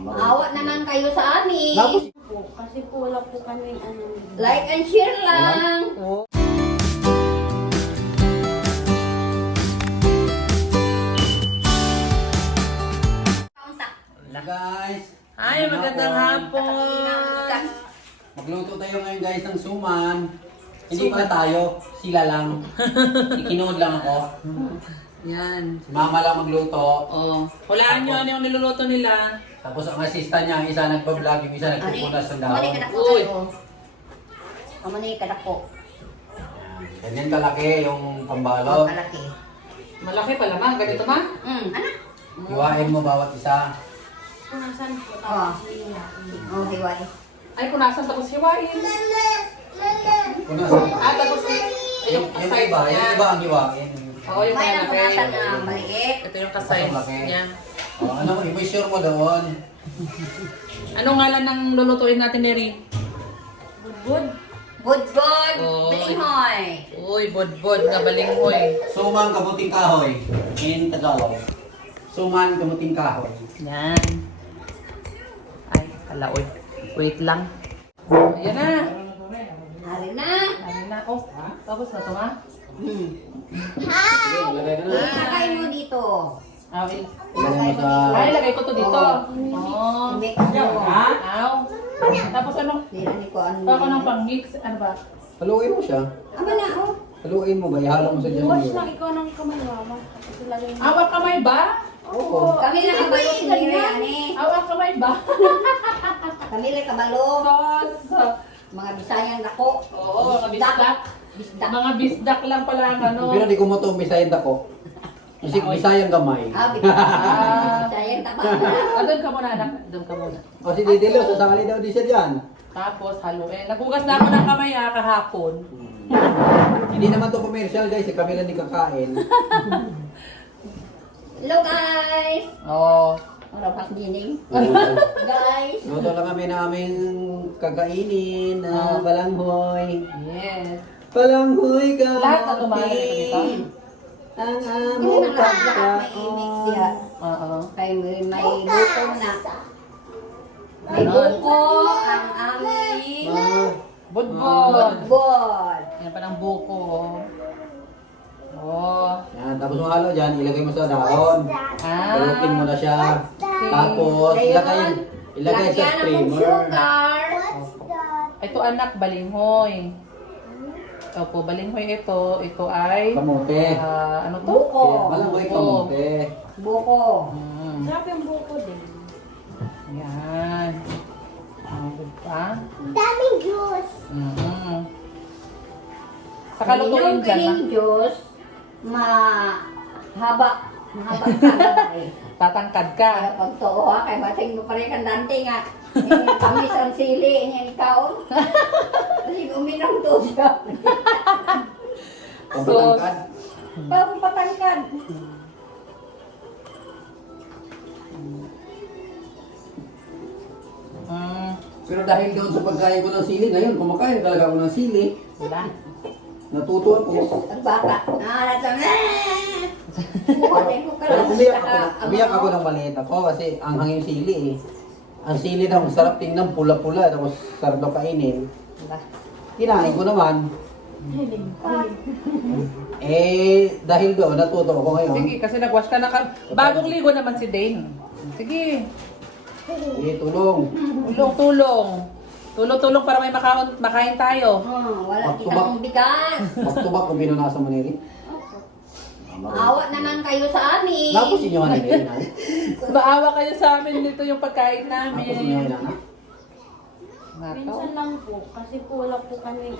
Maawa naman kayo sa amin. Kasi po wala po kami Like and share lang. Guys, Ay, magandang hapon. magluto tayo ngayon guys ng suman. Hindi pa tayo, sila lang. Ikinood lang ako. Yan. Si mama lang magluto. Oh, hulaan nyo ano yung niluluto nila. Tapos ang assistant niya, ang isa nagpa-vlog, yung isa nagpupunas ng Mali ka dahon. na ko Uy. kayo. Mali ka na ko. Ganyan kalaki yung pambalot. Malaki. Malaki pala ma, ganito ma? Anak. Hiwain mo bawat isa. Punasan po Oh. Oh, hiway. Ay, punasan tapos hiwain. Punasan. Tapos yung Yung kasay iba, yung iba ang hiwain. Oo, yung May kaya ang punasan na maliit. Ito yung kasay Malaki. niya. Oh, ano mo, i-measure mo doon. Anong ngalan ng lulutuin natin, Neri? Good. Good. Oy. Bilinghoy. Uy, bod-bod nga balinghoy. Suman kamuting kahoy. In Tagalog. Suman kamuting kahoy. Yan. Ay, kalaoy. Wait lang. Ayan na. Hari na. Ayan na. Oh, tapos na ito ma? Lagay ka na. Ilagay mo dito. Ah, Ilagay mo sa... ay, lagay ko to dito. Oh. Mix mo. Aw. Tapos ano? Nilani ko ano. Ako ng pang-mix. Ano ba? Haluin mo siya. Aba na oh. Haluin mo ba? Ihalo mo sa dyan. Wash lang ikaw ng kamay mama. Kasi lagay mo. Awak kamay ba? Oo. Kami na kabalo si Nirani. Awak kamay ba? Kami na kabalo. Sos. Mga Bisayang dako. Oo, mga bisdak. Bisdak. Mga bisdak lang pala ang ano. Pero di ko mo ito Bisayan dako. Kasi Bisayang gamay. Ah, Bisayang tapa. Ah, doon ka muna anak. Doon ka muna. Kasi Didilo, sasali daw di siya dyan. Tapos haluin. Naghugas na ako ng kamay kahapon. Hindi naman to commercial guys, kami lang di kakain. Hello guys. Oo. Ano pang gining? Guys. Luto lang kami na aming kakainin na balanghoy. Yes. Balanghoy Lahat na tumalas kamuting. dito. Ang Hindi among na lahat may mix diha. Oo. Kay may buko na. May buko ang aming Budbod. bod. Yan pa ng buko. Oh. Yan, tapos mo halo dyan, ilagay mo sa dahon. Ah. Balutin mo na siya. Tapos ilagay sa Lagyan ng streamer. sugar. Ito anak, balinghoy. Ito po, balinghoy ito. Ito ay... Kamote. ano to? Buko. Balanghoy kamote. Buko. Sarap yung buko din. Yan. Good pa. Daming juice. Saka lutuin Yung dyan, green juice, mahaba ka eh. tatangkad ka. Kaya pag too ha, kay bating mo pare kang dante nga. Kamis ang sili, yung kaon. Kasi uminang to siya. Pampatangkad. Pampatangkad. Pero dahil doon sa pagkain ko ng sili, ngayon kumakain talaga ako ng sili. Wala. Natuto ako. Ang bata. Nakalata na. Buhatin ko ka Pero lang. umiyak ako ng maliit ako kasi ang hangin sili eh. Ang sili daw, sarap tingnan, pula-pula, tapos sarap daw kainin. Kinain ko naman. Dahil doon, natuto ako ngayon. Sige, kasi nag-wash ka na ka. Bagong ligo naman si Dane. Sige. Tulong. Tulong-tulong. Tulong-tulong para may makain tayo. Wala kita kong bigas. Back-to-back kung binunasan mo nili. Maawa naman kayo sa amin. Napusin nyo nga nili. Maawa kayo sa amin dito yung pagkain Napusin nyo namin. nga. Minsan lang po. Kasi po wala po kami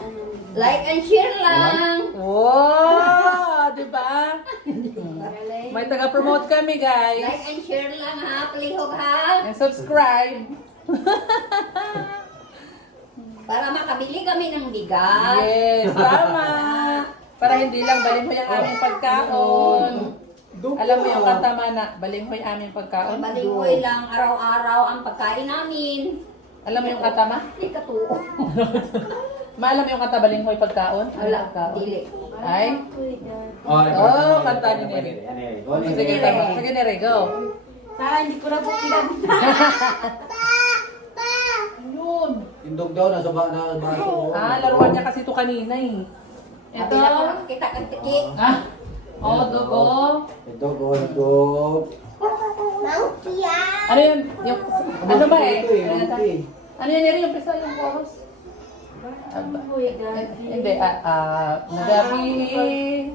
Like and share lang. Wow! Diba? May taga-promote kami, guys. Like and share lang ha. Palihog ha. And subscribe. Para makabili kami ng bigas. Yes, tama. Para hindi lang balinghoy ang aming pagkaon. Alam mo yung kanta mana, balinghoy aming pagkaon. Balinghoy lang araw-araw ang pagkain namin. Alam mo yung kanta ma? Hindi ka tuo. Maalam mo yung kanta balinghoy pagkaon? Wala, Pagkaon. dili. Ay? Oh, Oh, kanta ni Neri. Sige, tama. Sige, Neri, go. Hindi ko na po pinagda. Yun. Tindog daw, nasa baso. Laruan niya kasi ito kanina eh. Ito. Ito. Kita kang tiki. Dugo. Tindog. Ano yun? Yung, ano ba eh? Monkey. Ano yun yung pisa yung chorus? Uy, gabi. Hindi, nagabi.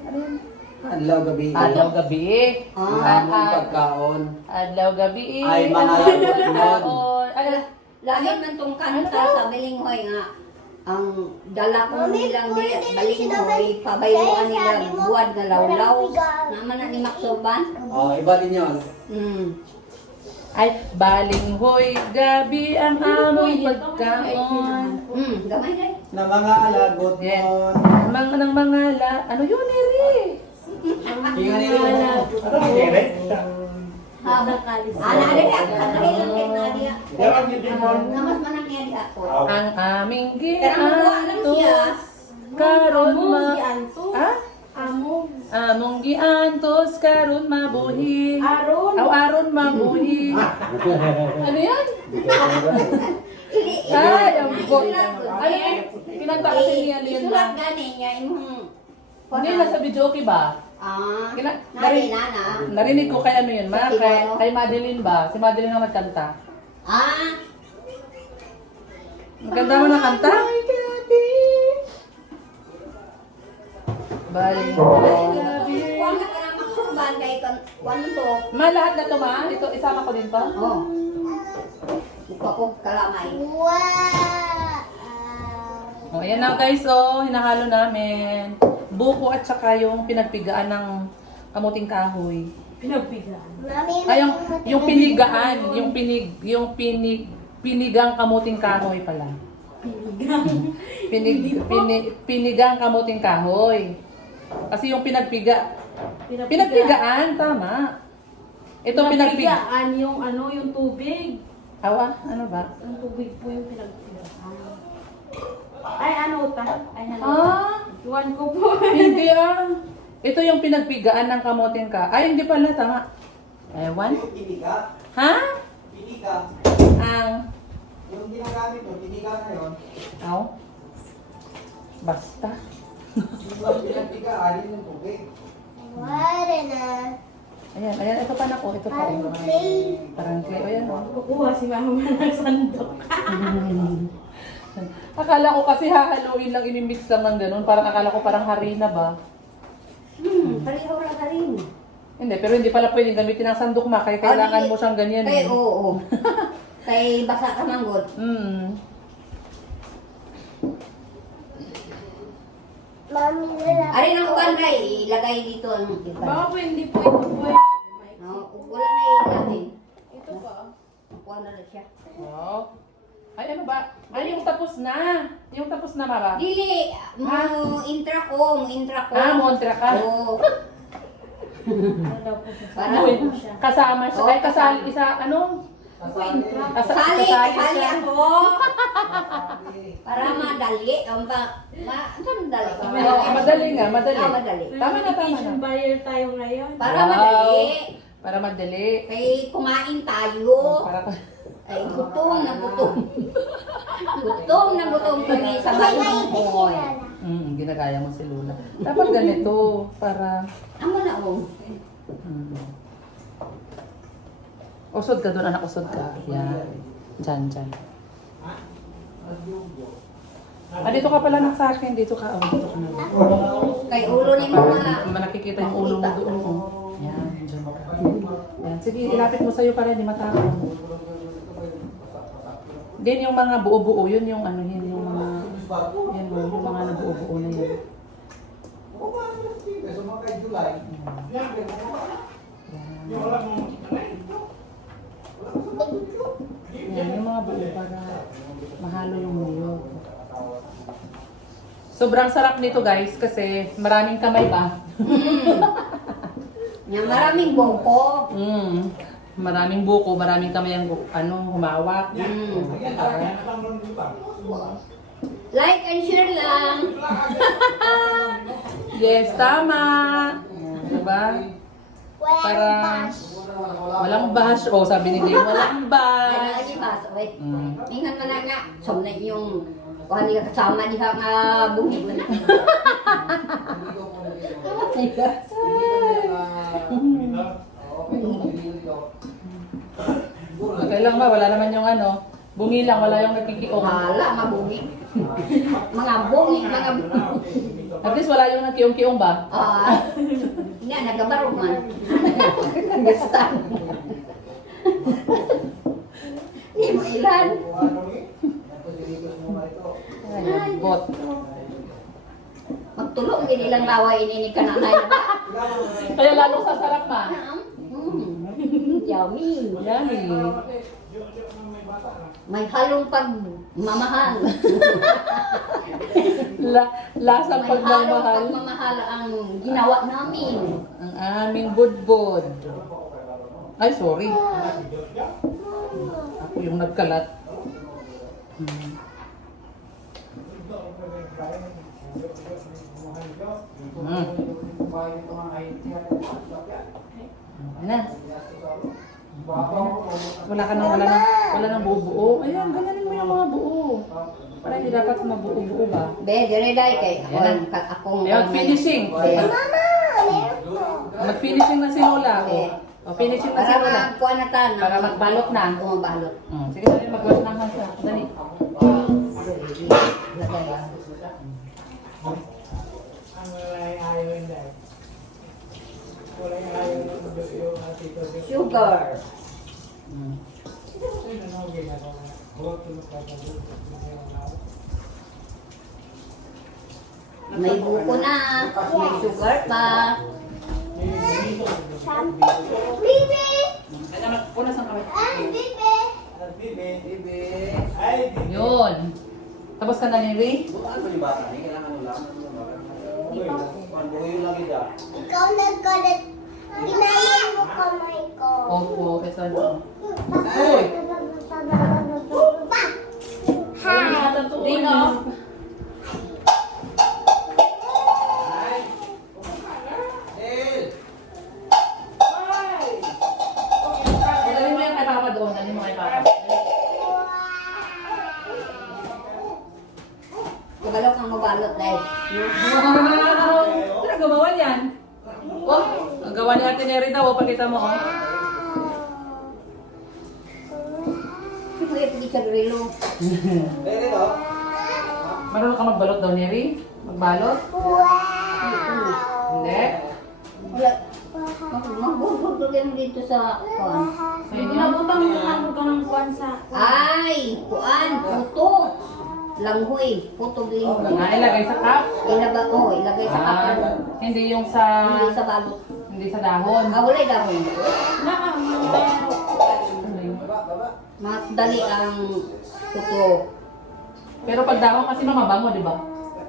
Ano yun? Adlaw gabi. Adlaw gabi. Among pagkaon. Adlaw gabi. Ay, mga pagkaon. Ano? Lagi man tong kanta sa Balinghoy nga. Ang dala ko nilang Balinghoy, pabayuan nila buwad na lawlaw. Naman na ni Maksuban. Iba din yun. Ay, balinghoy gabi ang among pagkaon. Gamay na eh. Na mga alagot Yes. nun. Ng mga ano yun, Eri? Ingan nila. Ana ada ka, ana ilang kay Nadia. Namas manang niya di ako. Ang aming Pero magwa lang siya. giantos karon among giantos karon mabuhi. Aron mabuhi. Ano yan? Ay, ang bot. Ano yan? Kinanta kasi niya Leon Isulat na. gani niya imong. Hindi, nasa video okay ba? Nari na. Narinig ko kay ano yun, ma? Kay Madeline ba? Si Madeline ang nagkanta. Maganda mo na kanta? Bali. Kuwan ka na Maksuban kay kuwan to. Ma, lahat na to ma? Ito, isama ko din to? Oh. Ikaw ko kalamay. O, ayan na guys, hinahalo namin. Buko at saka yung pinagpigaan ng kamuting kahoy. Ay, yung pinigaan, pinigang kamuting kahoy pala. Pinigang kamuting kahoy. Kasi yung pinagpigaan, tama. Ito Pinagpigaan yung yung tubig. Awa, ano ba? Ang tubig po yung pinagpigaan. Ay, ano ta? Ay, ano? Iwan ko po. Hindi Ito yung pinagpigaan ng kamuting ka. Ay, hindi pala, tama. Ewan? Pinika. Ha? Pinika. Ang... Yung ginagamit mo, pinika na yun. Aw? Basta. Yung pinagpika, alin yung tubig. Ayan, ito pa na ko. Ito pa. Parang clay. Ayan, Kukuha si mama ng sandok. Akala ko kasi hahaluin lang, imimix lang ng ganun. Parang akala ko parang harina ba? Pareho lang ka rin. Hindi, pero hindi pala pwedeng gamitin ang sandok ma. Kaya kailangan mo siyang ganyan. Kay oo. Kay basa ka manggod. Ari nang uban kay ilagay dito ang Baka po hindi po ito po. No, wala na ilagay. Ito pa. Kuha na lang siya. Wow. Ay, ano ba? Ay, yung tapos na. Yung tapos na ba? Dili, mo intra ko. Montra ka. Oo. Ano daw po siya? Para Kasama siya. Ay, kasali isa, ano? Sali siya. ako. Para madali. Ang madali. Madali nga, madali. Madali. Tama na, tama Vacation na. buyer tayo ngayon. Para Wow. madali. Para madali. Kay kumain tayo. Para Ay, gutom na gutom. Gutom na gutom kami sa Balinghoy. ginagaya mo si Luna. Dapat ganito, para... Amo na oh. Usod ka doon, anak, usod ka. Yan. Diyan. Dito ka pala ng sa akin. Dito ka. Dito ka na. Kay ulo ni mama. Nakikita yung ulo mo doon. Yan. Diyan ka. Yan. Sige, ilapit mo sa'yo para hindi matapon. Then yung mga buo-buo, yun yung ano, yun yung mga... Yan o, yung mga nabuo-buo na yun. Yan, yung mga buo para mahalo yung niyog. Sobrang sarap nito guys kasi maraming kamay ba? Yan, maraming bongko. Maraming buko, maraming kamay ang humawak. Like and share lang. Yes, tama. Diba? Para walang bash. O, sabi ni Dave, walang Ay, bash. lagi ba? Oy. Mm. Ingat man na nga. Som na yung kuhan niya kasama diha nga bungi mo na. Okay lang ba? Wala naman yung ano. Bungi lang, wala yung nakikiong. Hala, mabungi. Mga bungi, mga bungi. At least wala yung nagkiong-kiong ba? Nga, nagabaro man. Nagastan. Hindi mo ilan. Ay, bot. Magtulong din ilang bawa ini ka nanay na ba? Kaya lalong sasarap ma. Yummy. Yummy. May halong pagmamahal. Lasang May halong pagmamahal. pagmamahal ang ginawa namin. Ang aming budbod. Ay, sorry. Ako yung nagkalat. Na. Wala nang buo-buo. Ayan, ganyanin mo yung mga buo. Para hindi dapat mabuo-buo ba? Be, dire dai kay Yan. akong Ayan, finishing. Be. Mag-finishing na si Lola. O, finishing na si Para Lola. magkuha na ta na. Para magbalot na. Oo, balot. Sige, dali, magwash ng hands na. Dali. Lagay. Sugar. May buko na. May sugar pa. Kaya una sa kamay. Yun. Tapos ka na ni Ray? Ikaw nagkalat. Ginayan mo kamay ko. Opo, kesa doon. Uy! Hi. Dino! Dali mo yan kay Papa doon. Dali mo kay Papa. Kubalok ang mabalot dahil. Wow! Ano gumawa niyan? Oh, ang gawa ni Ate Neri daw. Oh, pakita mo. Oh. Kuya, pwede siya rilo. Marunong ka magbalot daw, Neri? Magbalot? Hindi? Wala. Magbubog mo dito sa kuan. Sa inyo? Pinabutang mo lang ka ng kuwan sa... Ay, kuan, puto. Langhoy, puto linghoy. Ilagay sa cup? Ilagay sa kapan. Hindi yung sa... Hindi sa balot. Hindi sa dahon. Wala dahon. Nakamero. Mas dali ang puto. Pero pag dahon kasi mabango, di ba?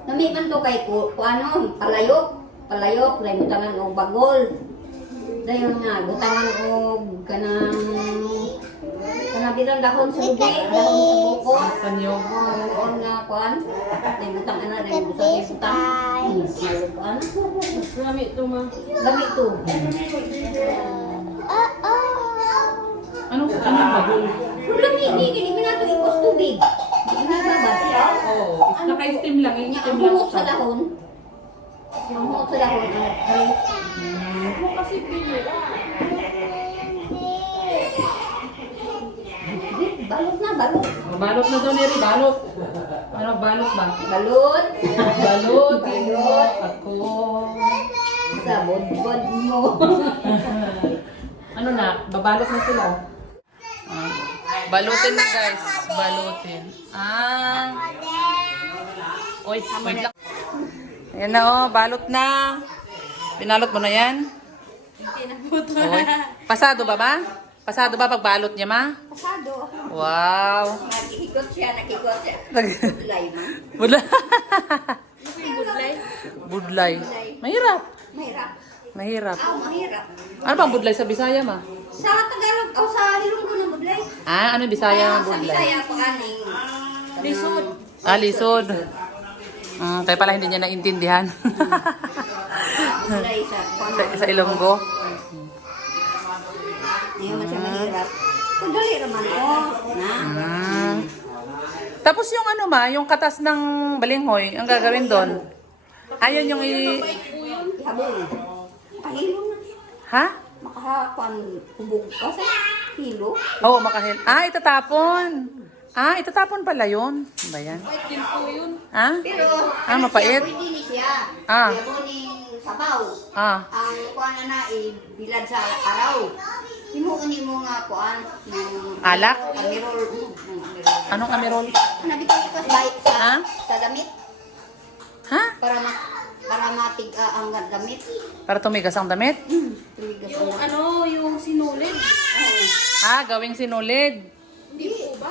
Nami man to kay ano, palayok, dahil butangan o bagol. Dahil nga, butangan o kanang bilang dahon sa lubi, dahon sa buko. Sa niyog. On nga kuan, dahil butangan na, dahil butang. Kuan, Lami ito ma. lami to. Anong sa bagol? Pero lami, hindi na ito ikos tubig. Hindi na babad. Oo. Naka-steam lang. Nga, I-steam ang lang humot sa siya. dahon. Ang humot sa dahon, ay, Mo kasi pili. balot na, balot. Balot na daw, Neri. Balot. Ano, balot ba? Balot. Balot. Balot. Ako. Sa bodbod mo. Ano na? Babalot na sila. Balutin na, guys. Balutin. Uy, wait lang. Ayan na, oh. Balot na. Pinalot mo na yan? Uy. Pasado ba ba? Pasado ba pagbalot niya, ma? Pasado. Wow. Nakikot siya. Budlay man. Budlay. Budlay? Budlay. Mahirap. Mahirap. Mahirap. Mahirap. Ano bang budlay sa Bisaya, ma? Sa Tagalog, o sa Ilonggo ng budlay. Ano yung Bisaya ng Sa budlay? Bisaya po aning lisod. Lisod. Kaya pala hindi niya naintindihan. Budlay sa sa Ilonggo. Kadali naman ko. Na. Tapos yung ano ma, yung katas ng balinghoy, ang gagawin doon? Ayun yung Ihabol. Makahilo na. Ha? Makahakuan hubog kasi kilo. Oo, makahil. Itatapon. Itatapon pala yun. Ano ba yan? Pero mapait? Pwede ni siya. Ah. Ihabol ni sabaw. Ang kuan na bilad sa araw. Himuon mo nga kuan ng Alak? amirol. Anong amirol? Nabitaw ko sa damit Ha? para matiga ang damit. Para tumigas ang damit? Tumigas Yung ang ano, yung sinulid. Gawing sinulid. Hindi po ba?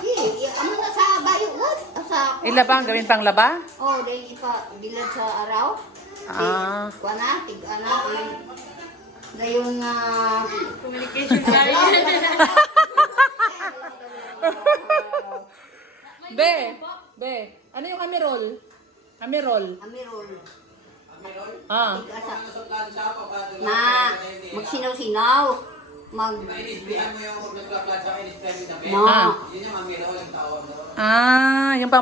Hindi. Ano na sa bayo? Sa Ilaba ang gawin pang laba? oh, dahil ipa bilad sa araw. Kuan na, tiga na. Dayon nga Communication barrier. Be, ano yung amirol? Amirol. amirol. Ah. Na magsinaw-sinaw. Inisplihan mo yung nagla-flat sa inisplihan yung damit. Yun yung amirol ang tawag doon. Yung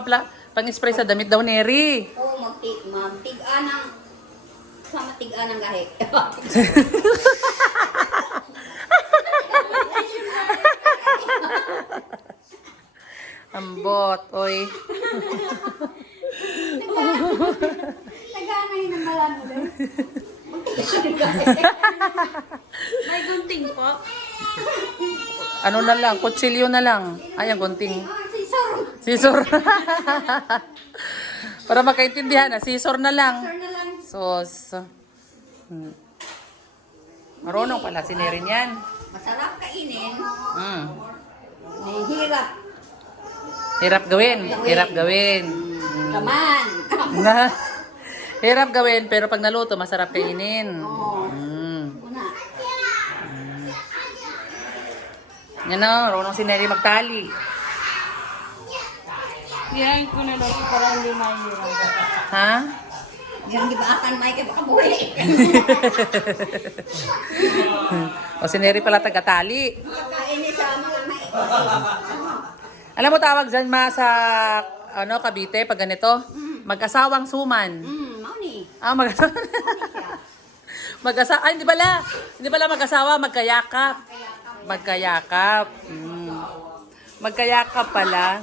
pang-spray sa damit daw, Neri. Oh, magtiga ng sama tiga ng gahe. Ambot, oy. Nagana yun ang malam mo din. May gunting po. Ano na lang, kutsilyo na lang. Ay, ang gunting. Sisor. Scissor. Para makaintindihan na, scissor na lang. Sir na lang. Sos. Marunong pala si Neri niyan. Masarap kainin. Mm. Hirap. Hirap gawin. Kaman. Hirap gawin, pero pag naluto, masarap kainin. Oo. Mm. Una. Yan o, marunong si Neri magtali. Hirahin ko na lang para hindi mahirap. Ha? Yung gibaakan may kay baka buhi. O si Neri pala taga-tali. Kainin sa mga may. Alam mo tawag dyan ma sa Cavite pag ganito? Mag-asawang suman. Mauni. Mag-asawa. Ay, hindi pala mag-asawa, magkayakap. Magkayakap. Magkayakap pala.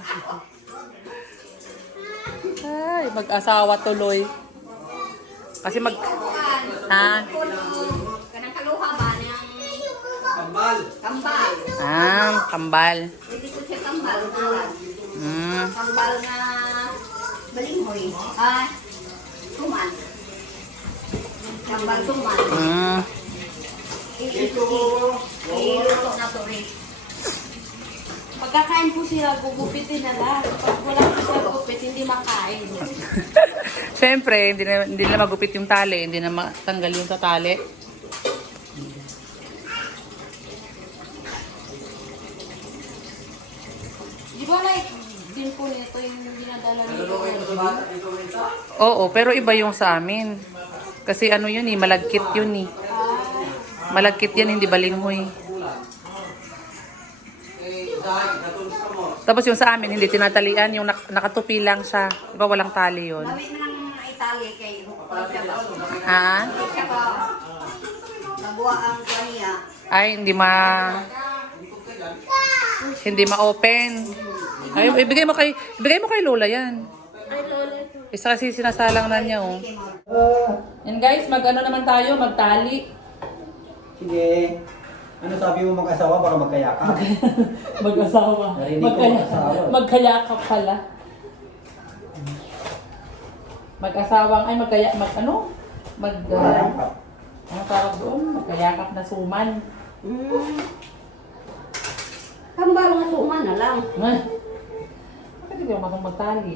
Ay, mag-asawa tuloy. Kasi Kanang kaluha ba ng Kambal. kambal. kambal. Pwede ko siya kambal na. Mm. Kambal na balinghoy. Suman. Kambal suman. Iluto na to rin. Pagkakain po sila, gugupitin na lang. Pag wala po sila gupit, hindi makain. Siyempre, hindi na magupit yung tali, hindi na matanggal yung sa tali. Di ba like, din po nito yung dinadala nito? Oo, pero iba yung sa amin. Kasi ano yun malagkit yun Malagkit yan, hindi balinghoy. Tapos yung sa amin, hindi tinatalian, yung nakatupi lang siya. Di ba walang tali yun? Dami na lang itali kay Ha? siya ba nabuha ang kaniya. Ay, hindi ma-open. Ay, ibigay mo kay Lola yan. Isa kasi sinasalang na niya, oh. Yan guys, mag-ano naman tayo, magtali. Sige. Ano sabi mo mag-asawa para magkayakap? Mag-asawa. Narinig ko mag-asawa. Magkayakap pala. Mag-asawang, ay ano? Magkayakap. Ano tawag doon? Magkayakap na suman. Kambal nga suman na lang. Bakit hindi ako matang magtali?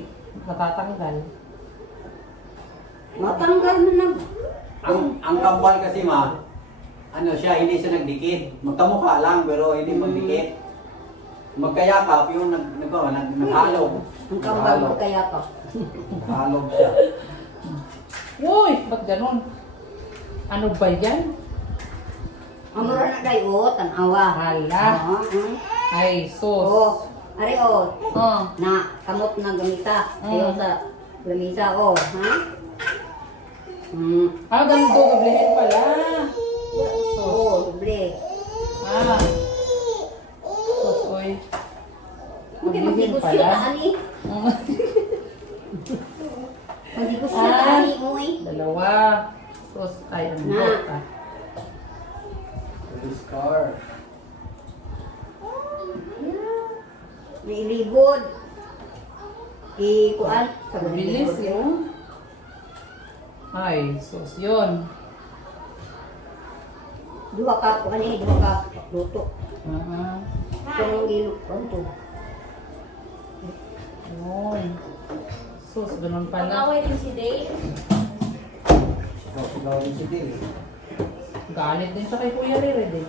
Matatanggal. Matanggal na nag... Ang kambal kasi siya, hindi siya nagdikit. Magkamukha lang, pero hindi magdikit. Magkayakap, yung naghalog. Ang kambal mo kaya pa. Naghalog siya. Uy! Ba't ganun? Ano ba yan? Amura na kayo, tanawa. Hala. Oo, Ay, sus. Oo. Ari o, Oh. na kamot na gamita. Ayaw sa lamisa o, ha? Ganito, gablihin pala. Oo, doble. Ah. Sus, oy. Magigusyo pala. na ani. Magigusyo na Ah. ani, uy. Dalawa. Sus, ay, ano Na. ba? Discard. May ilibod. Ikuan. Sa Bilis yun. Ay, sus, yun. Dua ka, ani, dua ka. Luto. Pero ilok ko to. Yun. Sus, ganun pala. Pag-away din si Dave. Sigaw din si Dil. Galit din siya kay Kuya Rere, eh.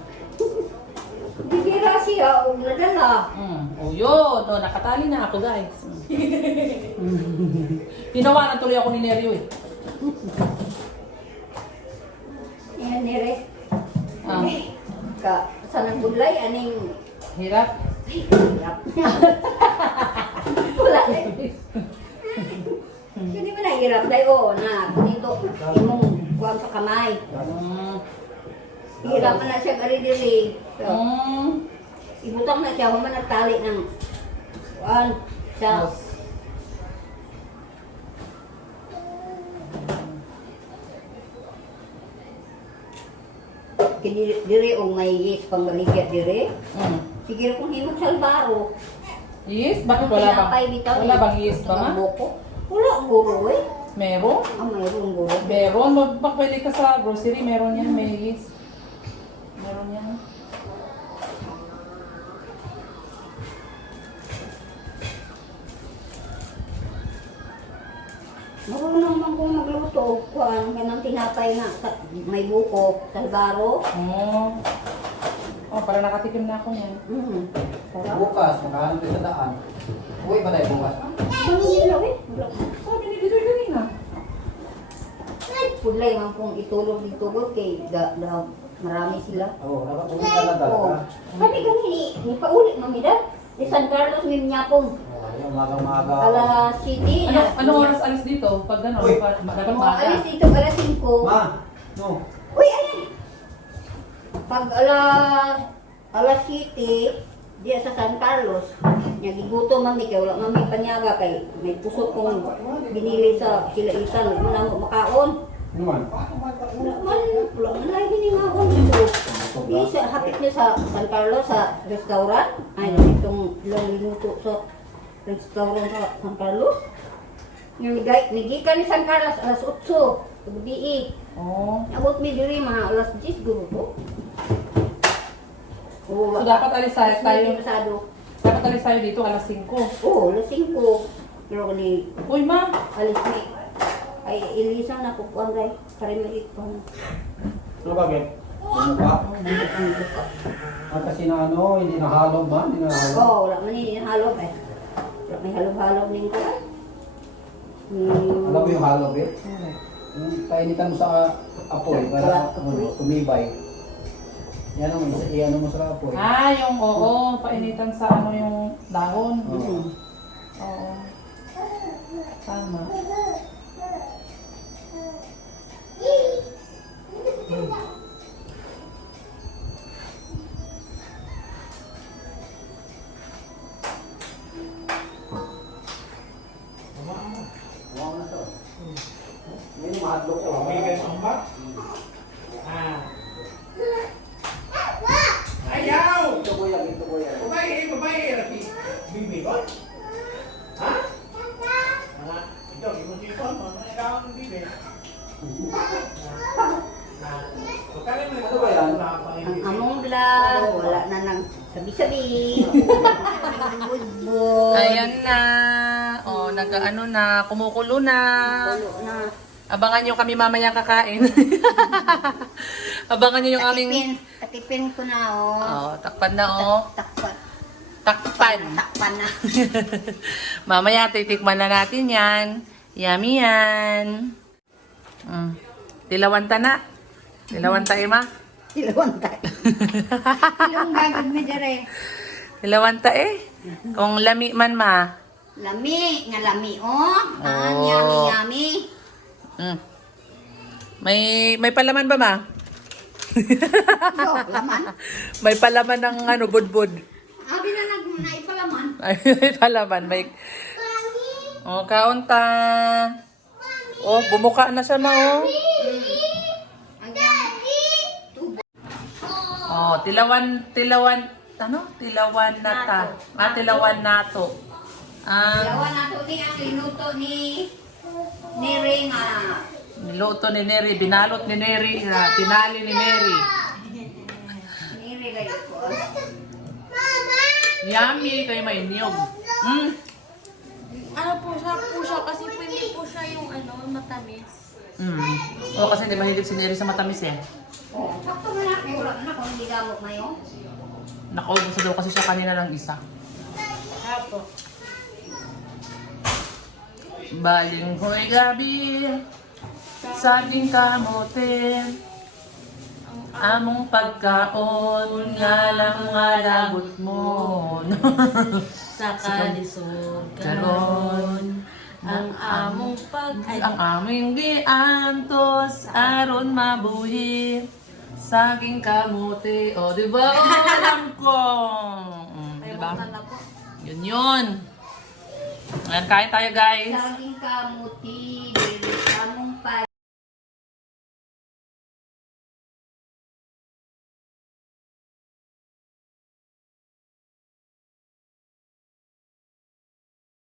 Bibira siya, o nadala. Oh, yun. Oh, nakatali na ako, guys. Tinawanan tuloy ako ni Neryo, eh. Yan nire. Ah, Sa nagbudlay, aning hirap. hirap. Wala na. Hindi mo na hirap dahil na dito imong kuwang sa kamay. Hirap na siya gari-diri. So, ibutang na siya, human nagtali ng kuwan siya. Kini diri o may yes pang maligya diri. Sige kung himog salbaro. Yes? Bakit wala bang? Wala bang yes ba nga? Wala guro eh. Meron? Mayroon guro. Meron. Magpapili ka sa grocery. Meron yan. May yes. Meron yan. Marunong man kung magluto. Kuan, ganang tinapay nga. May buko, salbaro. Oh, para nakatikim na ako yan. Sarap. Bukas, makahanap tayo sa daan. Uwi ba tayo bukas? Manilo eh. Oh, dinididor na. Pudlay man kung itulog dito ko kay marami sila. Oo, nakapagod ka na talaga. Kami kung ni paulit mamida. Di San Carlos may nyapong. Yung maga-maga. Alas City. Ano oras alis dito? Pag gano'n, Uy. dapat Mga bata. alis dito alas 5. Ma! No! Uy, ayan! Pag alas City, diya sa San Carlos, nagiguto mami kay wala mami panyaga kay may puso kong binili sa kilaisan. Wala mo makaon. Ano man? Wala man lang hiningaon dito. Di sa hapit niya sa San Carlos sa restaurant. Ay, itong ilang minuto sa restaurant sa San Carlos. Yung migikan ni San Carlos alas 8. Gabi. Oh. Abot mi diri mga alas 10 guro ko. So, dapat alis tayo. Pasado. Dapat alis tayo dito alas 5. Oo, alas 5. Pero kani Uy, ma! alis ni ay ilisan na ko kuan dai. Kare mi ikon. Ano bakit? Ano ba? Kasi na ano, hindi nahalog ba? Hindi nahalog. Oo, wala man ni halog eh. Wala may halog-halog ning ko. Alam mo yung halog eh? Yung painitan mo sa apoy para tumibay. Yan ang ano mo sa apoy. Yung oo, painitan sa ano yung dahon. Oo. Oo. Tama. Wow na to. Ngayon mahadlok ko. May ganun ba? Ayaw! Ito ko yan, ito ko yan. Babae, laki. Bibi ko? Ha? Mga, ito, imusipon mo. Mga ikaw ang bibi. Ano ba yan? Ang among vlog, wala na nang sabi-sabi. Budbud. Ayan na. Oh, nag-ano na, kumukulo na. Kulo na. Abangan nyo kami mamaya kakain. Abangan nyo yung aming... Takipin ko na oh. Oh, takpan na oh. Takpan. Takpan. Takpan na. Mamaya titikman na natin yan. Yummy yan. Dilawanta na. Dilawanta, Ima. Silawang tayo. Silawang gagad mo dyan Ilawanta eh. Kung lami man ma. Lami, nga lami oh. Oh. Yummy, yummy. Mm. May palaman ba ma? So, laman. May palaman ng ano, budbud. Abi na naipalaman. Ay, may palaman. May... Oh, kaunta. Oh, bumuka na siya ma oh. Oh, tilawan nata. Tilawan nato. Yawa na to ni ang linuto ni Ring. Niluto ni Neri, binalot ni Neri, tinali ni Neri. Ni Ring kayo po. Yummy kayo may niyog. Ano po siya kasi pwede po siya yung matamis. O kasi hindi mahilig si Neri sa matamis eh. Oh, sakto mo na. Wala na kung hindi gamot na yun. Nakaubos na daw kasi siya kanina lang isa. Apo. Baling ho'y gabi, saging kamote, among pagkaon nga lang nga lagot mo. Sa kalisod karon ang among Ang aming giantos aron mabuhi, saging kamote. O, diba? O, alam ko. Diba? Yun. Ayan, kain tayo guys. Saging kamuti.